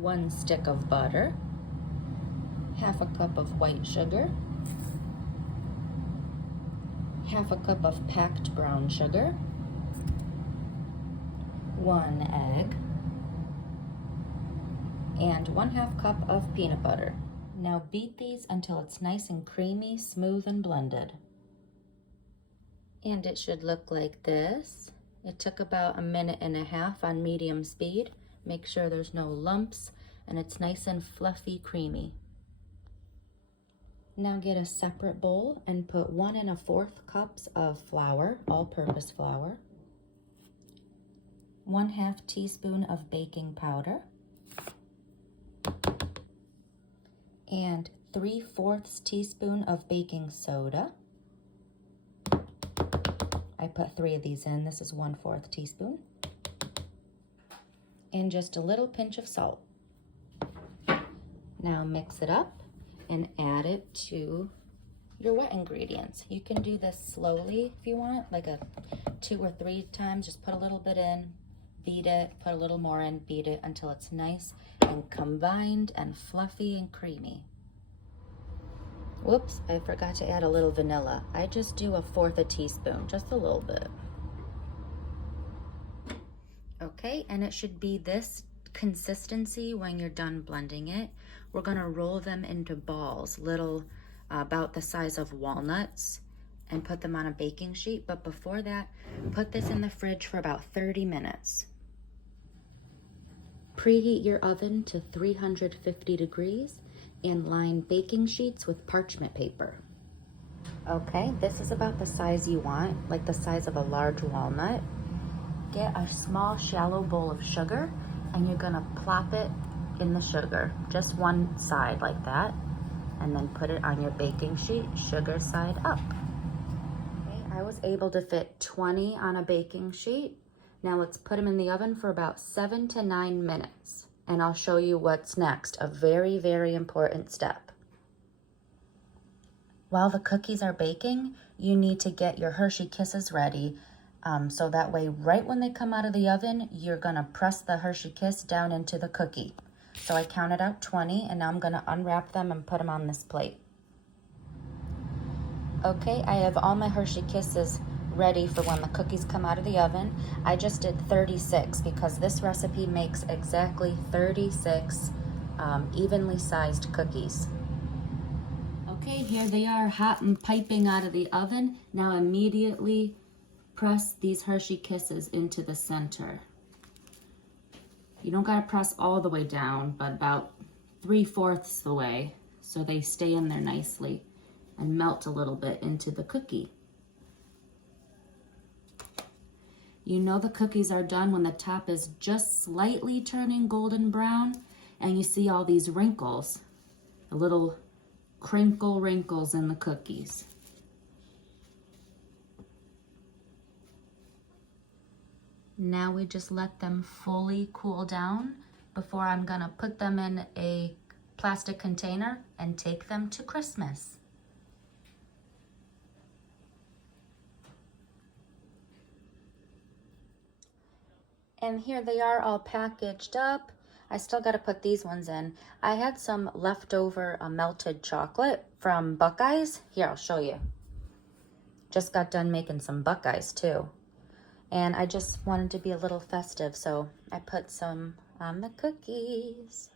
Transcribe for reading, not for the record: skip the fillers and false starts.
1 stick of butter, half a cup of white sugar, half a cup of packed brown sugar, 1 egg, and 1/2 cup of peanut butter. Now beat these until it's nice and creamy, smooth, and blended. And it should look like this. It took about 1.5 minutes on medium speed. Make sure there's no lumps and it's nice and fluffy, creamy. Now get a separate bowl and put 1 1/4 cups of flour, all-purpose flour, 1/2 teaspoon of baking powder, and 3/4 teaspoon of baking soda. I put 3 of these in. This is 1/4 teaspoon. And just a little pinch of salt. Now mix it up and add it to your wet ingredients. You can do this slowly if you want, like 2 or 3 times. Just put a little bit in, beat it, put a little more in, beat it until it's nice and combined and fluffy and creamy. Whoops, I forgot to add a little vanilla. I just do 1/4 teaspoon, just a little bit. Okay, and it should be this consistency when you're done blending it. We're gonna roll them into balls, little, about the size of walnuts, and put them on a baking sheet. But before that, put this in the fridge for about 30 minutes. Preheat your oven to 350 degrees and line baking sheets with parchment paper. Okay, this is about the size you want, like the size of a large walnut. Get a small shallow bowl of sugar and you're gonna plop it in the sugar, just one side like that, and then put it on your baking sheet, sugar side up. Okay, I was able to fit 20 on a baking sheet. Now let's put them in the oven for about 7 to 9 minutes. And I'll show you what's next, a very, very important step. While the cookies are baking, you need to get your Hershey Kisses ready. So that way, right when they come out of the oven, you're gonna press the Hershey Kiss down into the cookie. So I counted out 20, and now I'm gonna unwrap them and put them on this plate. Okay, I have all my Hershey Kisses ready for when the cookies come out of the oven. I just did 36 because this recipe makes exactly 36 evenly sized cookies. Okay, here they are, hot and piping out of the oven. Now immediately press these Hershey Kisses into the center. You don't gotta press all the way down, but about 3/4 the way, so they stay in there nicely and melt a little bit into the cookie. You know the cookies are done when the top is just slightly turning golden brown and you see all these wrinkles, the little crinkle wrinkles in the cookies. Now we just let them fully cool down before I'm gonna put them in a plastic container and take them to Christmas. And here they are all packaged up. I still got to put these ones in. I had some leftover melted chocolate from Buckeyes. Here, I'll show you. Just got done making some Buckeyes too. And I just wanted to be a little festive, so I put some on the cookies.